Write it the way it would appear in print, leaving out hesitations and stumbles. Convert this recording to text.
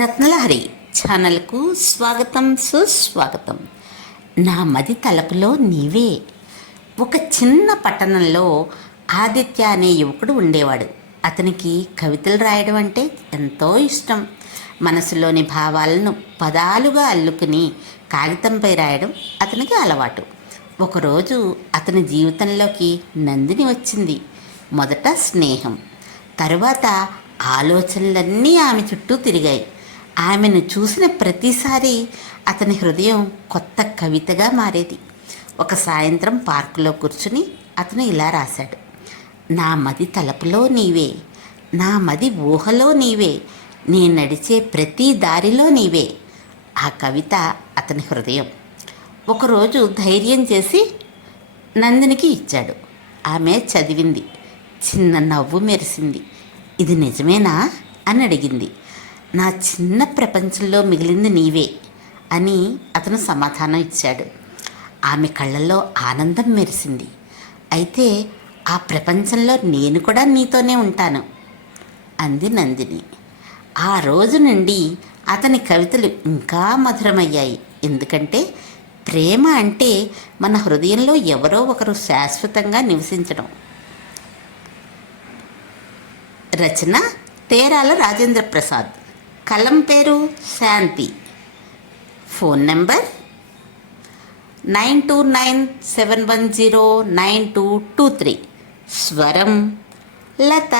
రత్నలహరి ఛానల్కు స్వాగతం, సుస్వాగతం. నా మది తలపులో నీవే. ఒక చిన్న పట్టణంలో ఆదిత్య అనే యువకుడు ఉండేవాడు. అతనికి కవితలు రాయడం అంటే ఎంతో ఇష్టం. మనసులోని భావాలను పదాలుగా అల్లుకుని కాగితంపై రాయడం అతనికి అలవాటు. ఒకరోజు అతని జీవితంలోకి నందిని వచ్చింది. మొదట స్నేహం, తరువాత ఆలోచనలన్నీ ఆమె చుట్టూ తిరిగాయి. ఆమెను చూసిన ప్రతిసారి అతని హృదయం కొత్త కవితగా మారేది. ఒక సాయంత్రం పార్కులో కూర్చుని అతను ఇలా రాశాడు: నా మది తలపులో నీవే, నా మది ఊహలో నీవే, నే నడిచే ప్రతి దారిలో నీవే. ఆ కవిత అతని హృదయం. ఒకరోజు ధైర్యం చేసి నందినికి ఇచ్చాడు. ఆమె చదివింది. చిన్న నవ్వు మెరిసింది. ఇది నిజమేనా అని అడిగింది. నా చిన్న ప్రపంచంలో మిగిలింది నీవే అని అతను సమాధానం ఇచ్చాడు. ఆమె కళ్ళల్లో ఆనందం మెరిసింది. అయితే ఆ ప్రపంచంలో నేను కూడా నీతోనే ఉంటాను అంది నందిని. ఆ రోజు నుండి అతని కవితలు ఇంకా మధురమయ్యాయి. ఎందుకంటే ప్రేమ అంటే మన హృదయంలో ఎవరో ఒకరు శాశ్వతంగా నివసించడం. రచన తేరాల రాజేంద్ర ప్రసాద్. కలం పేరు శాంతి. Phone number 9297109223. స్వరం లత.